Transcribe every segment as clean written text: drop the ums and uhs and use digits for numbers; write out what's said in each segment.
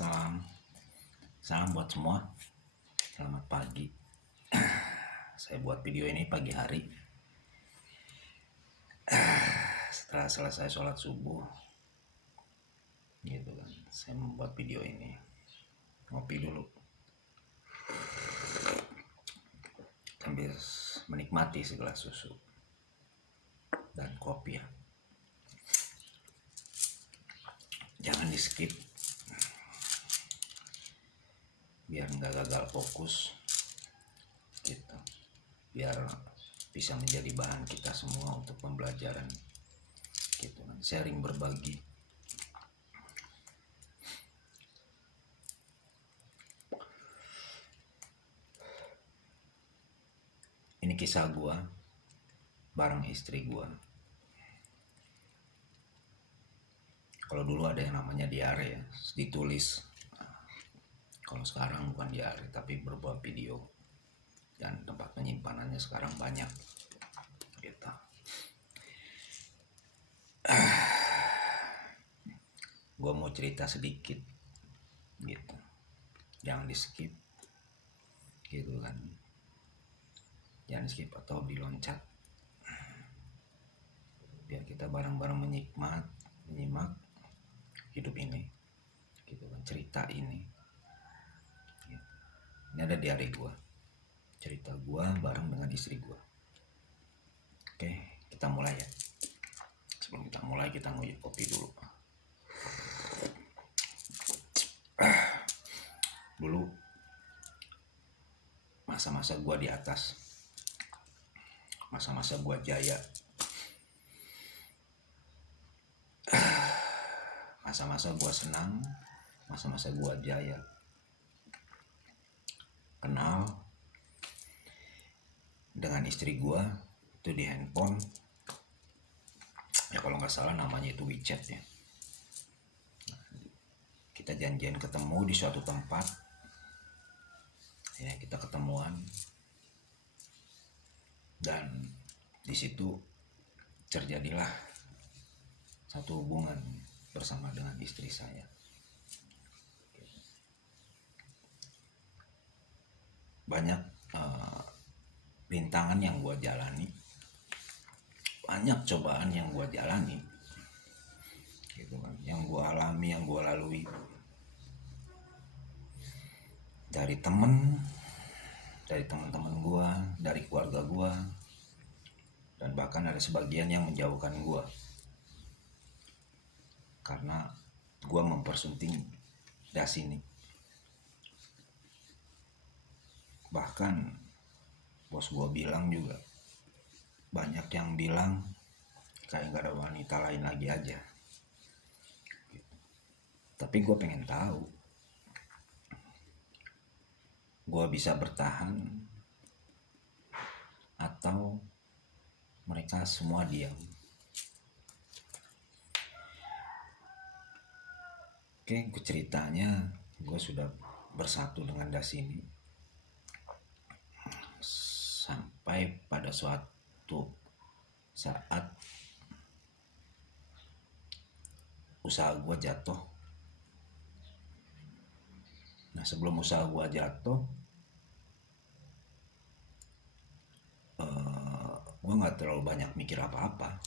Salam buat semua. Selamat pagi. Saya buat video ini pagi hari. Setelah selesai sholat subuh, gitu kan. Saya membuat video ini. Ngopi dulu. Sambil menikmati segelas susu dan kopi ya. Jangan di skip. Biar nggak gagal fokus gitu, biar bisa menjadi bahan kita semua untuk pembelajaran gitu kan, sharing berbagi. Ini kisah gua bareng istri gua. Kalau dulu ada yang namanya diare ya, ditulis. Kalau sekarang bukan diare tapi berupa video, dan tempat penyimpanannya sekarang banyak gitu. Gue mau cerita sedikit gitu, jangan di skip gitu kan, jangan di skip atau diloncat, biar kita bareng-bareng menyimak hidup ini gitu kan, cerita ini. Ini ada di hari gue, cerita gue bareng dengan istri gue. Oke, kita mulai ya. Sebelum kita mulai, kita nguyup kopi dulu. Dulu masa-masa gue di atas, masa-masa gue jaya, masa-masa gue senang, masa-masa gue jaya. Kenal dengan istri gue itu di handphone ya, kalau nggak salah namanya itu WeChat ya. Kita janjian ketemu di suatu tempat ya, kita ketemuan dan di situ terjadilah satu hubungan bersama dengan istri saya. Banyak rintangan yang gue jalani, banyak cobaan yang gue jalani gitu kan, yang gue alami, yang gue lalui, dari teman-teman gue, dari keluarga gue, dan bahkan ada sebagian yang menjauhkan gue karena gue mempersunting das ini. Bahkan bos gue bilang juga, banyak yang bilang kayak gak ada wanita lain lagi aja. Tapi gue pengen tahu, gue bisa bertahan atau mereka semua diam. Oke, ceritanya gue sudah bersatu dengan das ini sampai pada suatu saat usaha gue jatuh. Nah, sebelum usaha gue jatuh, gue nggak terlalu banyak mikir apa-apa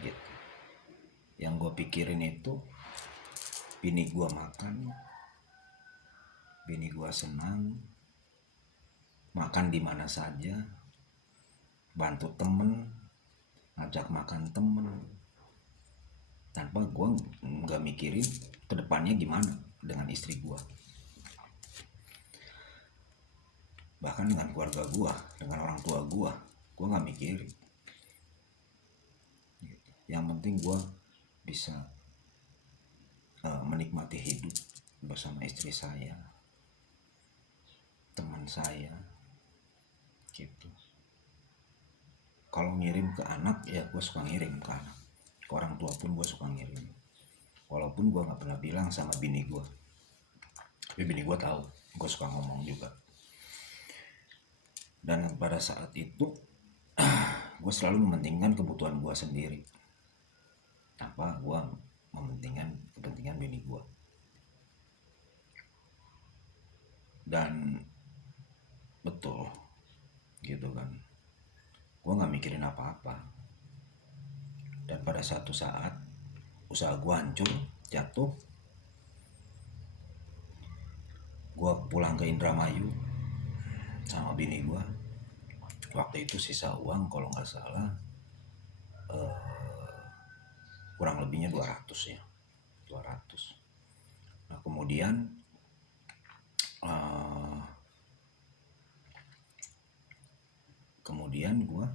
gitu. Yang gue pikirin itu bini gue makan, bini gue senang, makan di mana saja, bantu temen, ngajak makan temen, tanpa gue nggak mikirin kedepannya gimana dengan istri gue, bahkan dengan keluarga gue, dengan orang tua gue nggak mikirin. Yang penting gue bisa menikmati hidup bersama istri saya, teman saya gitu. Kalau ngirim ke anak ya gue suka ngirim ke anak, ke orang tua pun gue suka ngirim, walaupun gue nggak pernah bilang sama bini gue, tapi bini gue tahu gue suka ngomong juga. Dan pada saat itu gue selalu mementingkan kebutuhan gue sendiri tanpa gue mementingkan kepentingan bini gue. Dan betul gitu kan, gue nggak mikirin apa-apa. Dan pada satu saat usaha gue hancur, jatuh, gue pulang ke Indramayu sama bini gue. Waktu itu sisa uang kalau nggak salah kurang lebihnya 200 ya, 200. Nah kemudian uh, gue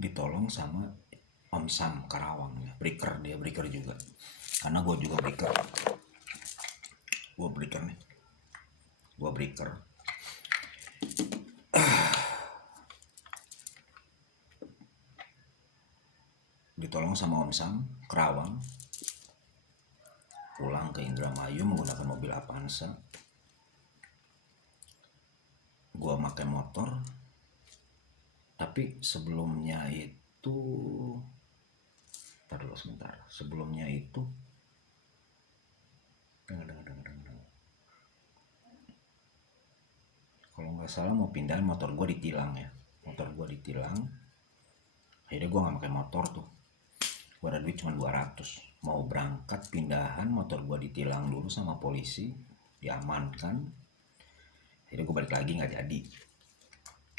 ditolong sama Om Sam Karawang ya, breaker, dia breaker juga, karena gue juga breaker. Gue breaker nih, gue breaker. Ditolong sama Om Sam Karawang, pulang ke Indramayu menggunakan mobil Avanza. Gue pakai motor, tapi sebelumnya itu, ntar dulu sebentar, sebelumnya itu kalau nggak salah mau pindahin motor gue ditilang ya, motor gue ditilang. Akhirnya gue nggak pakai motor tuh, gue ada duit cuma 200. Mau berangkat pindahan, motor gue ditilang dulu sama polisi, diamankan. Akhirnya gue balik lagi, nggak jadi.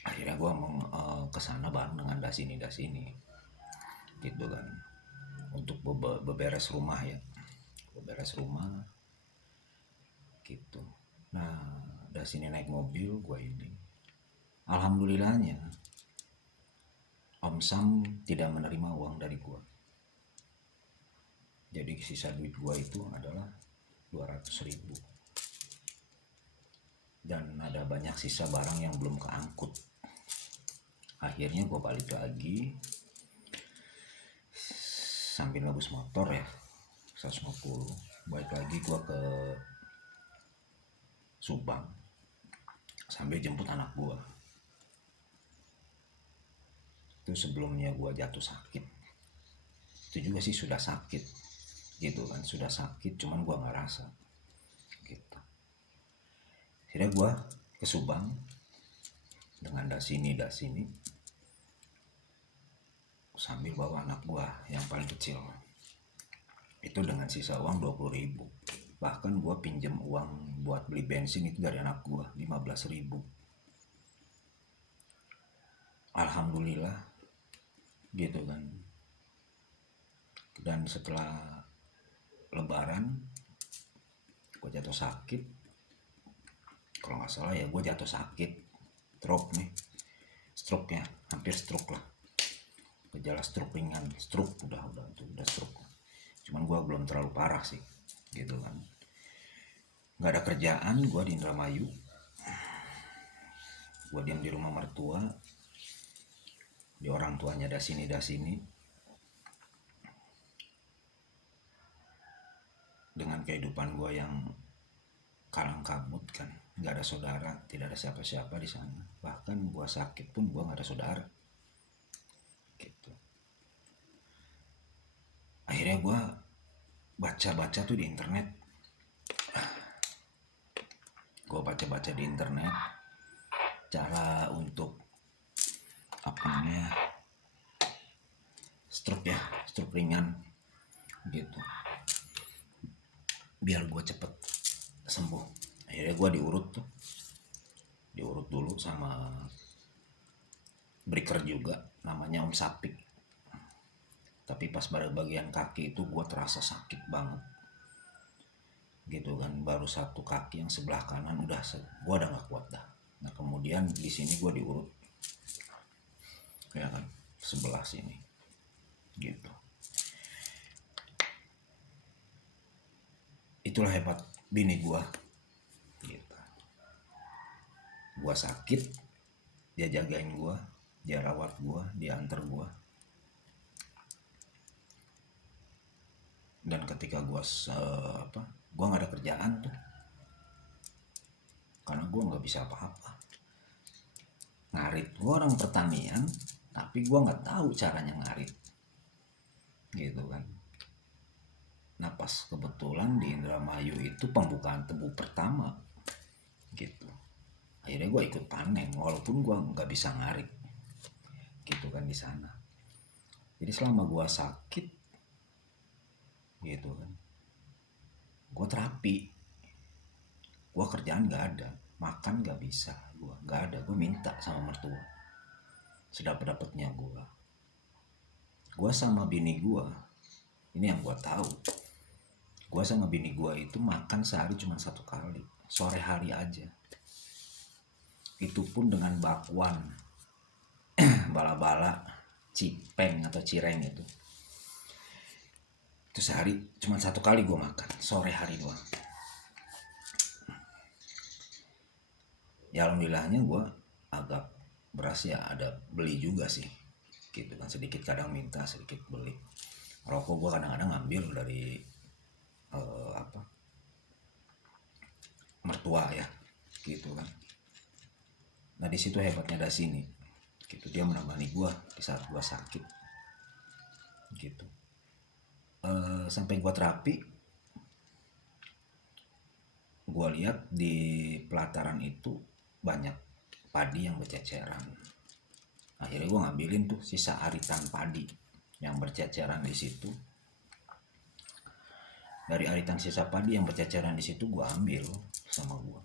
Akhirnya gue mau kesana bareng dengan das ini gitu kan, untuk beberes rumah ya, beberes rumah gitu. Nah das ini naik mobil gue ini, alhamdulillahnya Om Sam tidak menerima uang dari gue. Jadi sisa duit gue itu adalah 200.000. Dan ada banyak sisa barang yang belum keangkut. Akhirnya gue balik lagi sambil nebus motor ya 150. Balik lagi gue ke Subang sambil jemput anak gue. Itu sebelumnya gue jatuh sakit. Itu juga sih sudah sakit gitu kan, sudah sakit, cuman gue nggak rasa gitu. Akhirnya gue ke Subang dengan das ini sambil bawa anak gue yang paling kecil. Itu dengan sisa uang 20.000. Bahkan gue pinjem uang buat beli bensin itu dari anak gue 15.000. Alhamdulillah gitu kan. Dan setelah Lebaran gue jatuh sakit, kalau nggak salah ya gue jatuh sakit stroke nih, stroke-nya hampir stroke lah, gejala stroke ringan, stroke udah stroke. Cuman gue belum terlalu parah sih gitu kan. Nggak ada kerjaan gue di Indramayu, gue diam di rumah mertua, di orang tuanya das ini dengan kehidupan gue yang kalang kabut kan, nggak ada saudara, tidak ada siapa-siapa di sana. Bahkan gue sakit pun gue nggak ada saudara gitu. Akhirnya gue baca-baca tuh di internet, cara untuk apa namanya stroke ringan gitu, biar gue cepet sembuh. Akhirnya gue diurut dulu sama breaker juga, namanya Om Sapik. Tapi pas pada bagian kaki itu gue terasa sakit banget gitu kan. Baru satu kaki yang sebelah kanan gue udah nggak kuat dah. Nah kemudian di sini gue diurut ya kan, sebelah sini gitu. Itulah hebat bini gue gitu. Gue sakit, dia jagain gue, dia rawat gue, dia antar gue. Dan ketika gue nggak ada kerjaan tuh, karena gue nggak bisa apa-apa. Ngarit, gue orang pertanian, tapi gue nggak tahu caranya ngarit gitu kan. Nah pas kebetulan di Indramayu itu pembukaan tebu pertama gitu, akhirnya gue ikut panen walaupun gue nggak bisa ngarik gitu kan di sana. Jadi selama gue sakit gitu kan, gue terapi, gue kerjaan nggak ada, makan nggak bisa, gue nggak ada, gue minta sama mertua sedapat dapatnya gue sama bini gue. Ini yang gue tahu, gue sama bini gue itu makan sehari cuma 1 kali, sore hari aja, itu pun dengan bakwan bala-bala cipeng atau cireng itu sehari cuma 1 kali gue makan, sore hari doang. Ya alhamdulillahnya gue agak beras ya ada beli juga sih gitu kan, sedikit kadang minta, sedikit beli. Rokok gue kadang-kadang ngambil dari mertua ya gitu kan. Nah di situ hebatnya dari sini gitu, dia menemani gue di saat gue sakit gitu. Sampai gue terapi, gue lihat di pelataran itu banyak padi yang berceceran. Akhirnya gue ngambilin tuh sisa aritan padi yang berceceran di situ. Dari aritan sisa padi yang berceceran di situ gue ambil sama gue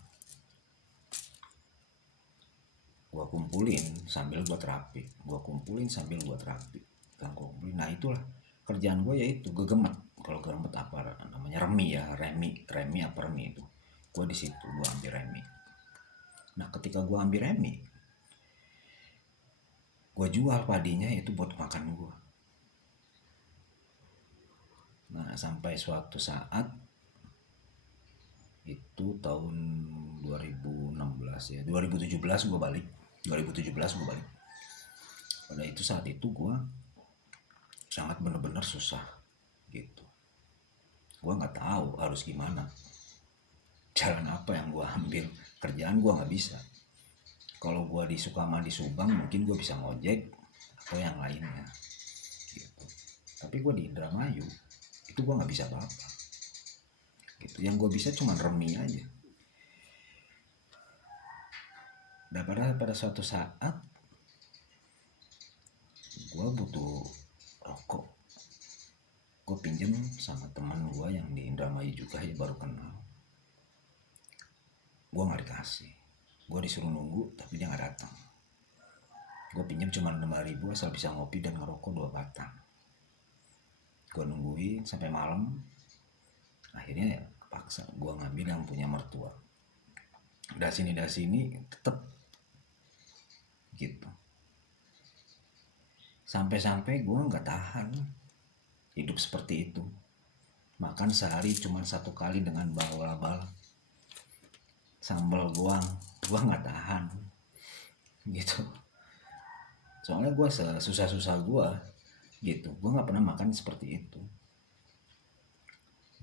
kumpulin sambil gue terapi, Nah itulah kerjaan gue, yaitu gegemet. Kalau gegemet apa namanya, remi ya, remi apa remi itu, gue di situ gue ambil remi. Nah ketika gue ambil remi, gue jual padinya itu buat makan gue. Nah sampai suatu saat itu tahun 2016 ya, 2017 gue balik. Pada itu saat itu gue sangat benar-benar susah gitu. Gue nggak tahu harus gimana, jalan apa yang gue ambil. Kerjaan gue nggak bisa. Kalau gue di Sukama di Subang mungkin gue bisa ngojek atau yang lainnya gitu. Tapi gue di Indramayu itu gue nggak bisa apa-apa gitu. Yang gue bisa cuma remi aja. Dan pada suatu saat gue butuh rokok, gue pinjem sama teman gue yang di Indramayu juga ya, baru kenal. Gue nggak dikasih, gue disuruh nunggu tapi dia nggak datang. Gue pinjem cuma 5.000 asal bisa ngopi dan ngerokok 2 batang. Gue nungguin sampai malam, akhirnya ya kepaksa gue ngambil yang punya mertua. Dari sini tetep gitu. Sampai-sampai gue nggak tahan hidup seperti itu. Makan sehari cuma 1 kali dengan bala-bala sambal goang, gue nggak tahan gitu. Soalnya gue susah-susah gue gitu, gue nggak pernah makan seperti itu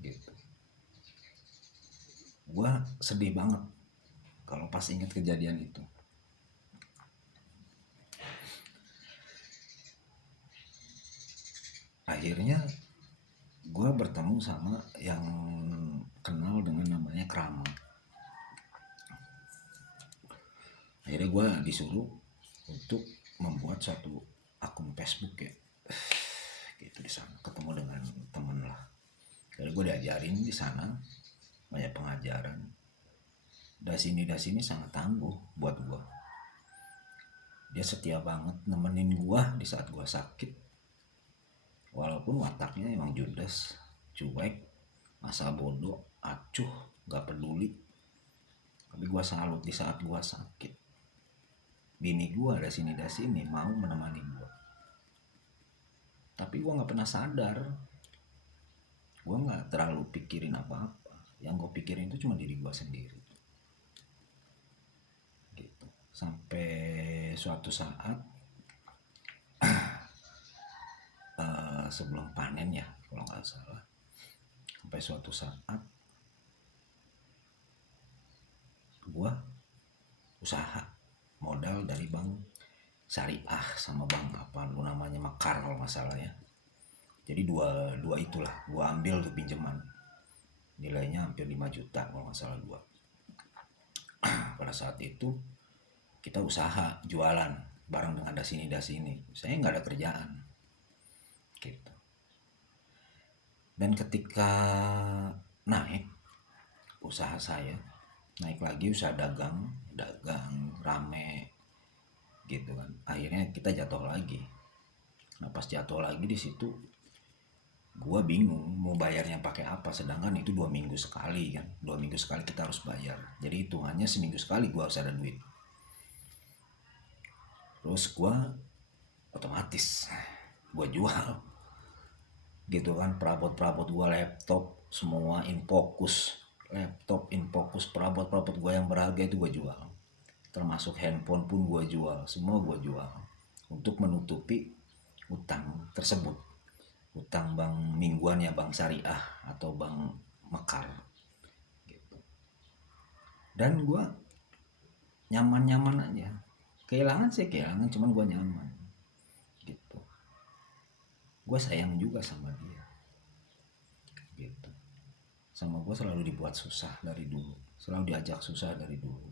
gitu. Gue sedih banget kalau pas ingat kejadian itu. Akhirnya gue bertemu sama yang kenal dengan namanya Krama. Akhirnya gue disuruh untuk membuat suatu akun Facebook ya gitu di sana, ketemu dengan temen lah. Jadi gue diajarin di sana banyak pengajaran. Dasini sangat tangguh buat gue. Dia setia banget nemenin gue di saat gue sakit. Walaupun wataknya emang judes, cuek, masa bodoh, acuh, gak peduli. Tapi gue salut di saat gue sakit. Bini gue dasini mau menemani gue. Tapi gue gak pernah sadar. Gue gak terlalu pikirin apa-apa. Yang gue pikirin itu cuma diri gue sendiri. Gitu. Sampai suatu saat sebelum panen ya kalau nggak salah, sampai suatu saat gue usaha modal dari bank syariah sama bank apa lu namanya Mekar kalau nggak salah ya. Jadi dua itulah gue ambil tuh pinjaman, nilainya hampir 5 juta kalau nggak salah dua. Pada saat itu kita usaha jualan barang dengan das ini, saya nggak ada kerjaan gitu. Dan ketika naik usaha saya, naik lagi usaha dagang rame gitu kan, akhirnya kita jatuh lagi. Nah pas jatuh lagi di situ gua bingung mau bayarnya pakai apa, sedangkan itu 2 minggu sekali kan, 2 minggu sekali kita harus bayar, jadi hitungannya seminggu sekali gua harus ada duit. Terus gua otomatis gua jual gitu kan, perabot gua, laptop semua in focus, perabot gua yang berharga itu gua jual, termasuk handphone pun gua jual, semua gua jual untuk menutupi utang tersebut, utang bank mingguan ya, bank syariah atau bank mekar gitu. Dan gue nyaman aja, kehilangan sih kehilangan, cuman gue nyaman gitu. Gue sayang juga sama dia gitu, sama gue selalu dibuat susah dari dulu, selalu diajak susah dari dulu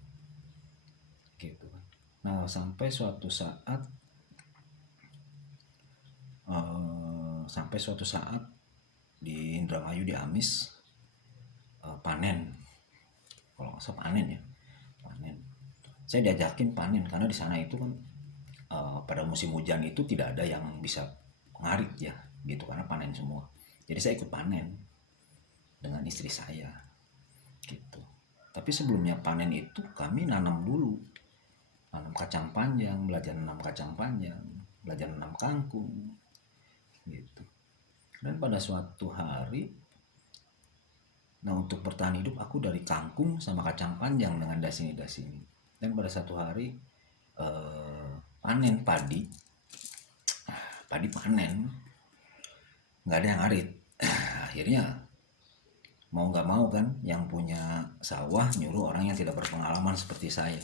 gitu kan. Nah sampai suatu saat di Indramayu, di Amis, panen, kalau nggak salah panen ya, panen. Saya diajakin panen karena di sana itu kan pada musim hujan itu tidak ada yang bisa ngarit ya gitu, karena panen semua. Jadi saya ikut panen dengan istri saya gitu. Tapi sebelumnya panen itu kami nanam dulu, nanam kacang panjang, belajar nanam kacang panjang, belajar nanam kangkung gitu. Dan pada suatu hari, nah untuk bertahan hidup aku dari kangkung sama kacang panjang dengan das ini. Dan pada satu hari panen padi panen, nggak ada yang arit. Akhirnya mau nggak mau kan, yang punya sawah nyuruh orang yang tidak berpengalaman seperti saya.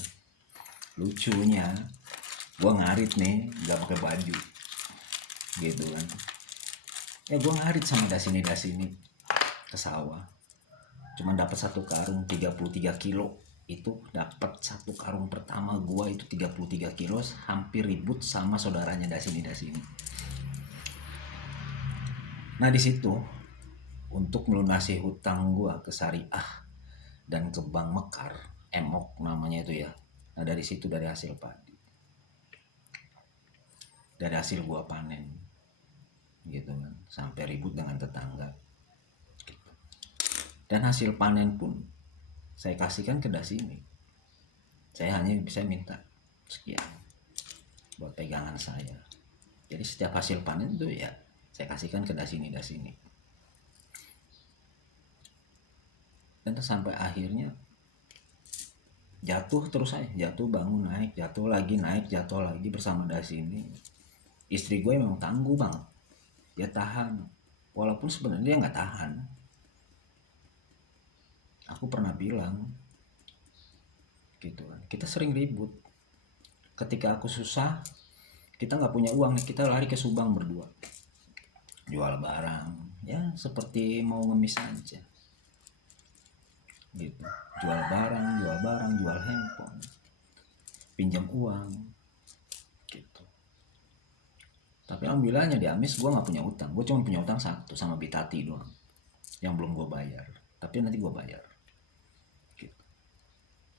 Lucunya gue ngarit nih nggak pakai baju gitu kan, ya gue ngarit sama das ini ke sawah, cuman dapat 1 karung 33 kilo. Itu dapat 1 karung pertama gua itu 33 kilo, hampir ribut sama saudaranya das ini. Nah di situ untuk melunasi hutang gua ke syariah dan ke bank mekar, emok namanya itu ya. Nah dari situ, dari hasil padi, dari hasil gua panen gitu kan, sampai ribut dengan tetangga gitu. Dan hasil panen pun saya kasihkan ke das ini. Saya hanya bisa minta sekian buat pegangan saya. Jadi setiap hasil panen itu ya saya kasihkan ke das ini. Dan sampai akhirnya jatuh terus, saya jatuh bangun naik, jatuh lagi naik, jatuh lagi bersama das ini. Istri gue memang tangguh banget, dia tahan, walaupun sebenarnya dia nggak tahan. Aku pernah bilang gitu kan, kita sering ribut. Ketika aku susah, kita nggak punya uang, kita lari ke Subang berdua, jual barang ya seperti mau ngemis aja gitu, jual barang, jual handphone, pinjam uang gitu. Tapi alhamdulillahnya di Amis gue nggak punya utang, gue cuma punya utang satu sama Bitati doang yang belum gue bayar, tapi nanti gue bayar gitu.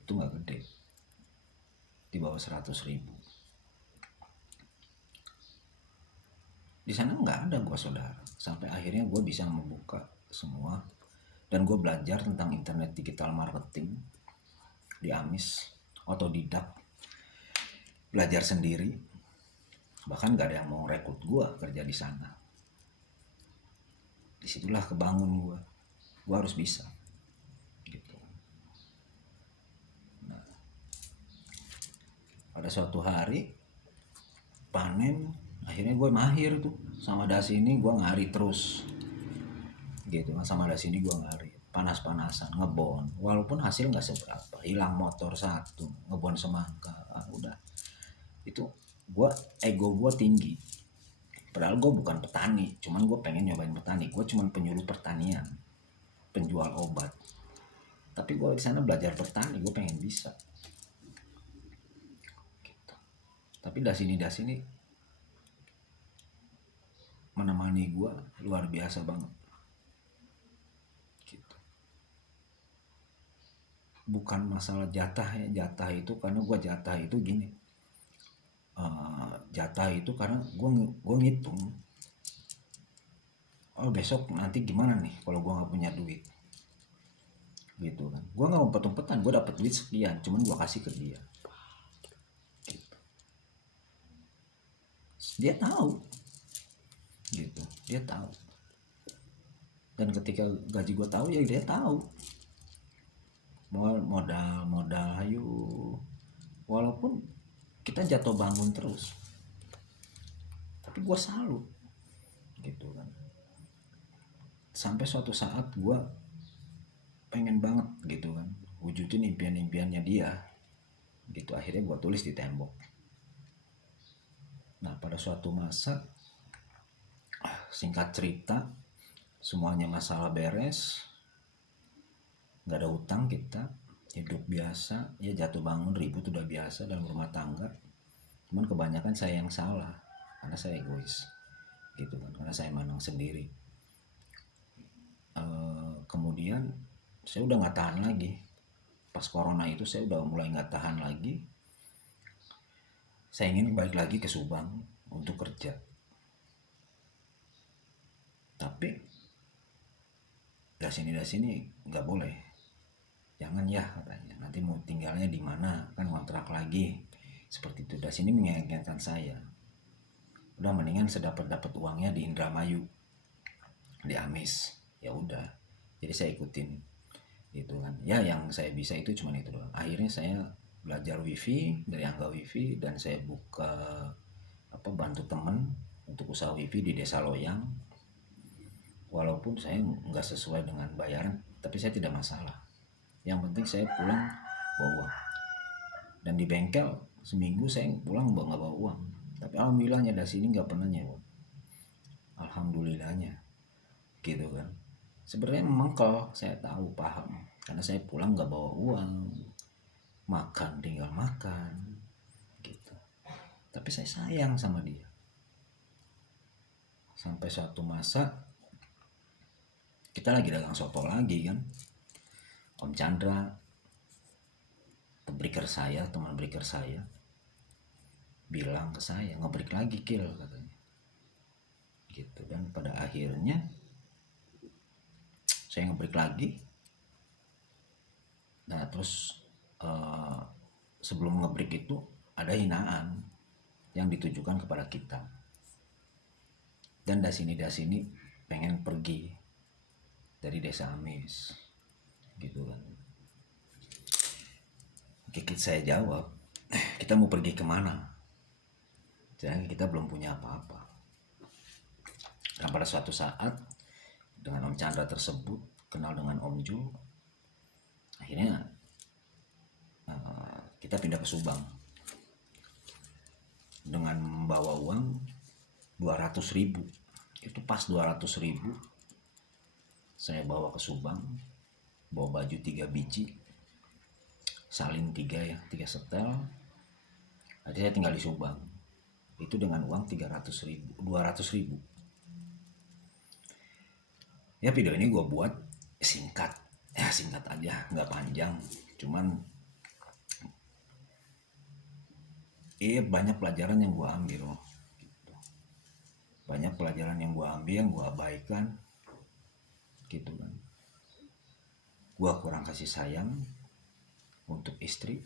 Itu nggak gede, di bawah 100.000. Di sana nggak ada gue saudara, sampai akhirnya gue bisa membuka semua. Dan gue belajar tentang internet digital marketing di Amis, otodidak, belajar sendiri, bahkan gak ada yang mau rekrut gue kerja di sana. Disitulah kebangun gue harus bisa gitu. Nah, pada suatu hari panen, akhirnya gue mahir tuh sama das ini, gue ngari terus gitu, sama das ini gue ngari panas-panasan ngebon, walaupun hasil nggak seberapa, hilang motor satu, ngebon semangka, udah itu ego gue tinggi, Padahal gue bukan petani, cuman gue pengen nyobain petani. Gue cuman penyuluh pertanian, penjual obat. Tapi gue di sana belajar bertani, gue pengen bisa. Gitu. Tapi das ini menemani gue luar biasa banget. Gitu. Bukan masalah jatah ya, jatah itu karena gue jatah itu gini. Jatah itu karena gue ngitung. Oh besok nanti gimana nih kalau gue nggak punya duit, gitu kan. Gue nggak umpet-umpetan, gue dapet duit sekian, cuman gue kasih ke dia. Gitu. Dia tahu, gitu. Dia tahu. Dan ketika gaji gue tahu ya dia tahu. Modal, ayo. Walaupun kita jatuh bangun terus, tapi gue salut, gitu kan. Sampai suatu saat gue pengen banget gitu kan wujudin impian-impiannya dia, gitu. Akhirnya gue tulis di tembok. Nah pada suatu masa, singkat cerita, semuanya masalah beres, nggak ada utang, kita hidup biasa ya, jatuh bangun ribut udah biasa dalam rumah tangga. Cuman kebanyakan saya yang salah karena saya egois, gitu kan, karena saya menang sendiri. Kemudian saya udah nggak tahan lagi. Pas corona itu saya udah mulai nggak tahan lagi. Saya ingin balik lagi ke Subang untuk kerja. Tapi das ini nggak boleh. Jangan ya katanya. Nanti mau tinggalnya di mana? Kan kontrak lagi. Seperti itu. Das ini mengingatkan saya. Udah mendingan sedapat uangnya di Indramayu, di Amis. Ya udah. Jadi saya ikutin gitu kan. Ya yang saya bisa itu cuma itu doang. Akhirnya saya belajar wifi dari Angga Wifi, dan saya buka bantu temen untuk usaha wifi di Desa Loyang. Walaupun saya nggak sesuai dengan bayaran, tapi saya tidak masalah. Yang penting saya pulang bawa uang. Dan di bengkel seminggu saya pulang nggak bawa uang. Tapi alhamdulillahnya dari sini nggak pernah nyewa. Alhamdulillahnya, gitu kan. Sebenarnya memang kalau saya tahu paham, karena saya pulang nggak bawa uang, makan tinggal makan, gitu. Tapi saya sayang sama dia. Sampai suatu masa kita lagi dagang soto lagi kan, Om Chandra, teman breaker saya bilang ke saya, ngebreak lagi Kil katanya, gitu. Dan pada akhirnya saya ngebreak lagi. Nah terus sebelum ngebreak itu ada hinaan yang ditujukan kepada kita, dan das ini pengen pergi dari Desa Amis, gitu kan. Oke, saya jawab, kita mau pergi kemana? Sedangkan kita belum punya apa-apa. Dan pada suatu saat dengan Om Chandra tersebut kenal dengan Om Jul, akhirnya kita pindah ke Subang dengan membawa uang 200.000. Itu pas 200.000 saya bawa ke Subang, bawa baju 3 biji, salin 3 setel. Jadi saya tinggal di Subang itu dengan uang 200.000. Ya video ini gue buat singkat aja, nggak panjang, cuman banyak pelajaran yang gue ambil loh, gitu. Banyak pelajaran yang gue ambil yang gue abaikan, gitu kan. Gue kurang kasih sayang untuk istri,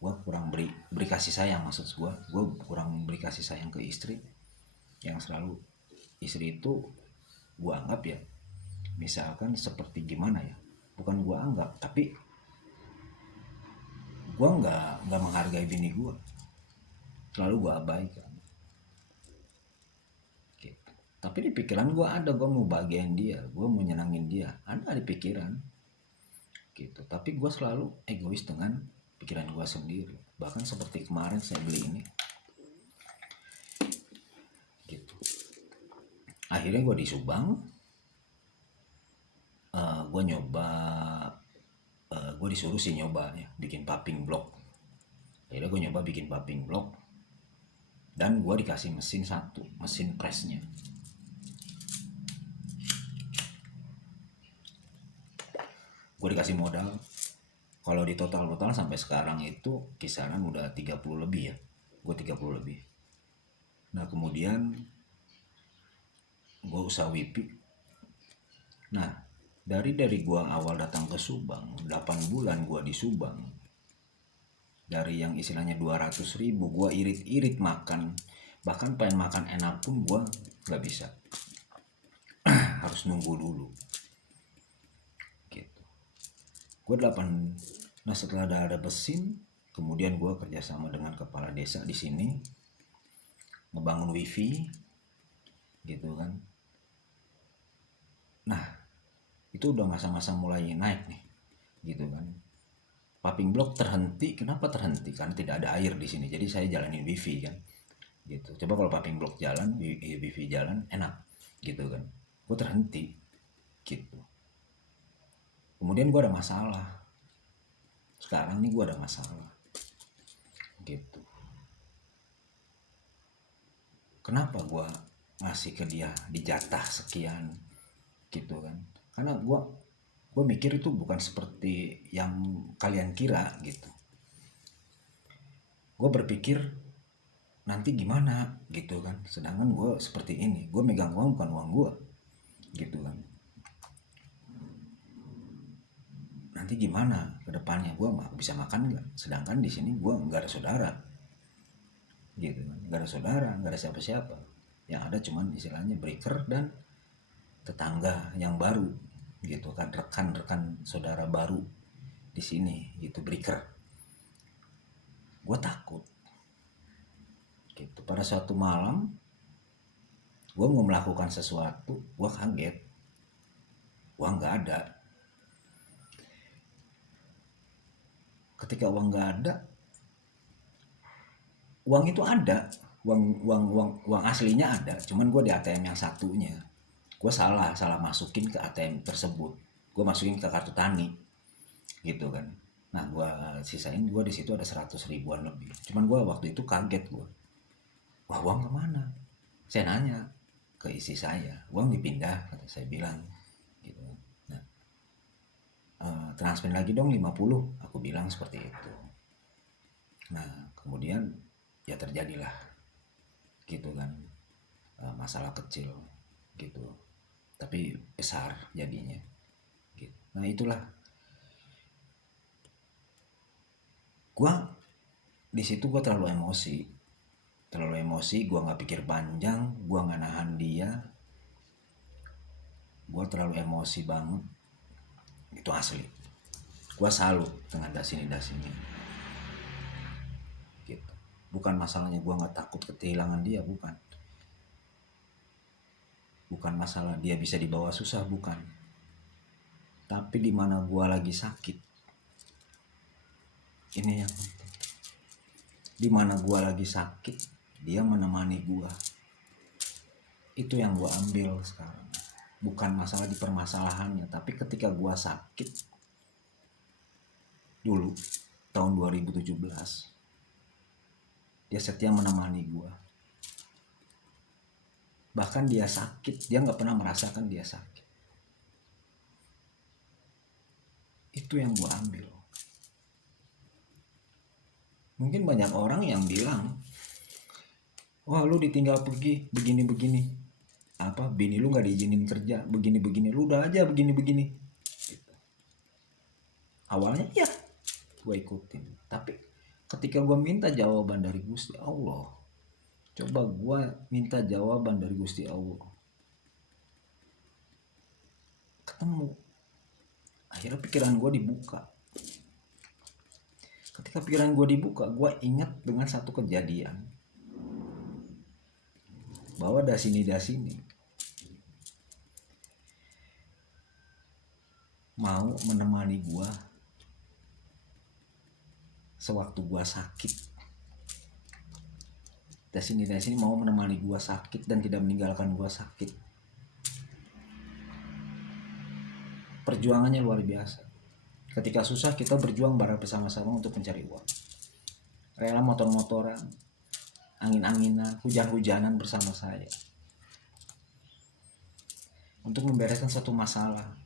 gue kurang beri kasih sayang, maksud gue kurang beri kasih sayang ke istri. Yang selalu istri itu gue anggap ya misalkan seperti gimana ya, bukan gue anggap, tapi gue nggak menghargai bini gue, selalu gue abaikan, gitu. Tapi di pikiran gue ada, gue mau bahagiain dia, gue mau nyenangin dia, ada di pikiran, gitu. Tapi gue selalu egois dengan pikiran gue sendiri. Bahkan seperti kemarin saya beli ini, gitu. Akhirnya gue di Subang, gue nyoba, gue disuruh sih nyoba ya bikin popping block. Akhirnya gue nyoba bikin popping block, dan gue dikasih mesin satu, mesin pressnya. Gue dikasih modal, kalau di total sampai sekarang itu kisaran udah 30 lebih ya. Gue 30 lebih. Nah kemudian gue usaha WIPI. Nah dari gua awal datang ke Subang, 8 bulan gua di Subang, dari yang istilahnya 200.000 gua irit-irit makan, bahkan pengen makan enak pun gua nggak bisa. Harus nunggu dulu gitu. Gua 8. Nah setelah ada mesin, kemudian gua kerjasama dengan kepala desa di sini ngebangun wifi gitu kan. Nah itu udah masa-masa mulai naik nih gitu kan. Popping block terhenti. Kenapa terhenti? Karena tidak ada air di sini, jadi saya jalanin wifi kan gitu. Coba kalau popping block jalan, wifi jalan, enak gitu kan. Gue terhenti gitu. Kemudian gue ada masalah. Sekarang nih gue ada masalah gitu. Kenapa gue ngasih ke dia di jatah sekian gitu kan? Karena gue mikir itu bukan seperti yang kalian kira gitu. Gue berpikir nanti gimana gitu kan, sedangkan gue seperti ini, gue megang uang bukan uang gue gitu kan. Nanti gimana ke depannya, gue bisa makan nggak, sedangkan di sini gue nggak ada saudara gitu kan, nggak ada saudara, nggak ada siapa-siapa, yang ada cuman istilahnya breaker dan tetangga yang baru gitu kan, rekan-rekan saudara baru di sini gitu, breaker. Gue takut gitu. Pada suatu malam gue mau melakukan sesuatu, gue kaget uang nggak ada. Ketika uang nggak ada, uang itu ada, uang aslinya ada, cuman gue di ATM yang satunya gue salah masukin ke ATM tersebut, gue masukin ke kartu tani gitu kan. Nah gue sisain, gue di situ ada 100 ribuan lebih, cuman gue waktu itu kaget, gue wah uang kemana. Saya nanya ke isi saya, uang dipindah, kata saya bilang gitu. Nah transfer lagi dong 50, aku bilang seperti itu. Nah kemudian ya terjadilah gitu kan, masalah kecil gitu tapi besar jadinya gitu. Nah itulah, gua di situ gua terlalu emosi, gua nggak pikir panjang, gua nggak nahan dia, gua terlalu emosi banget, itu asli. Gua salut dengan dasini gitu. Bukan masalahnya gua nggak takut kehilangan dia, bukan masalah dia bisa dibawa susah, bukan, tapi di mana gua lagi sakit, ini yang penting. Di mana gua lagi sakit, dia menemani gua. Itu yang gua ambil sekarang. Bukan masalah di permasalahannya, tapi ketika gua sakit dulu tahun 2017, dia setia menemani gua. Bahkan dia sakit, dia nggak pernah merasakan dia sakit. Itu yang gua ambil. Mungkin banyak orang yang bilang, wah lu ditinggal pergi begini-begini, apa bini lu nggak diizinin kerja begini-begini, lu udah aja begini-begini gitu. Awalnya ya gue ikutin, tapi ketika gue minta jawaban dari Gusti Allah, coba gue minta jawaban dari Gusti Allah, ketemu. Akhirnya pikiran gue dibuka. Ketika pikiran gue dibuka, gue ingat dengan satu kejadian, bahwa dasini mau menemani gue sewaktu gue sakit. Dasini mau menemani gue sakit dan tidak meninggalkan gue sakit. perjuangannya luar biasa. Ketika susah kita berjuang bareng bersama-sama untuk mencari uang. Rela motor-motoran, angin-anginan, hujan-hujanan bersama saya untuk membereskan satu masalah.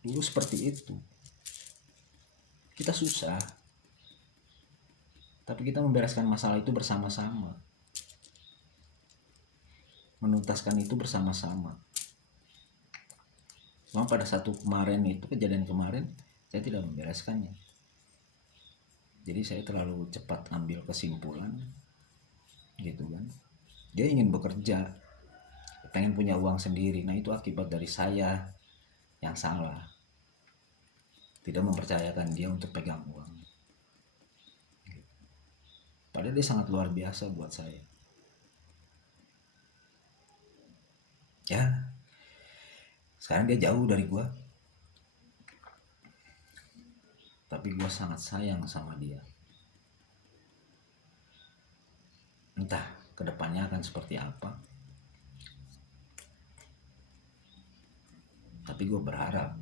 Dulu seperti itu. Kita susah, tapi kita membereskan masalah itu bersama-sama, menuntaskan itu bersama-sama. Cuma pada satu kemarin itu, kejadian kemarin, saya tidak membereskannya. Jadi saya terlalu cepat ambil kesimpulan, gitu kan. Dia ingin bekerja, pengen punya uang sendiri. Nah itu akibat dari saya yang salah, tidak mempercayakan dia untuk pegang uang. Padahal dia sangat luar biasa buat saya. Ya, sekarang dia jauh dari gua, tapi gua sangat sayang sama dia. Entah kedepannya akan seperti apa, tapi gue berharap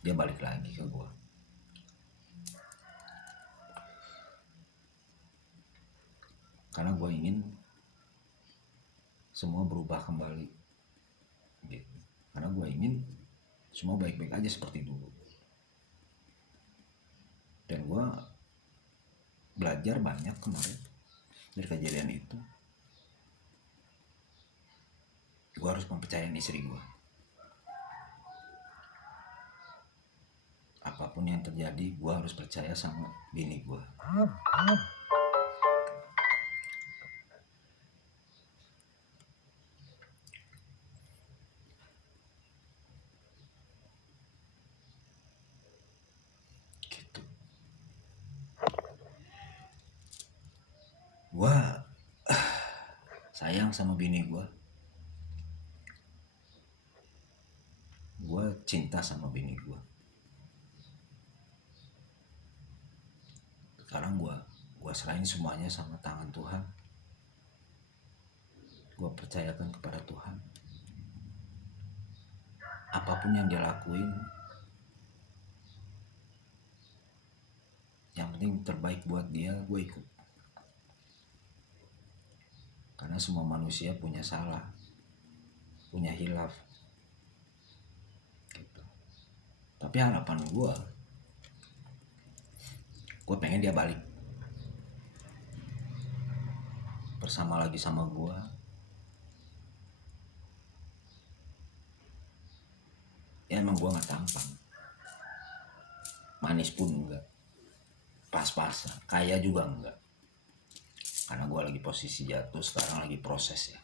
dia balik lagi ke gue. Karena gue ingin semua berubah kembali gitu. Karena gue ingin semua baik-baik aja seperti dulu. Dan gue belajar banyak kemarin dari kejadian itu. Gue harus mempercayain istri gue. Apapun yang terjadi, gue harus percaya sama bini gue. Gitu. Gue sayang sama bini gue. Gue cinta sama bini gue. Sekarang gue serahin semuanya sama tangan Tuhan. Gue percayakan kepada Tuhan. Apapun yang dia lakuin, yang penting terbaik buat dia, gue ikut. Karena semua manusia punya salah, punya hilaf gitu. Tapi harapan gue pengen dia balik bersama lagi sama gue. Ya emang gue gak tampan, manis pun enggak, pas-pasan, kaya juga enggak. Karena gue lagi posisi jatuh, sekarang lagi proses ya.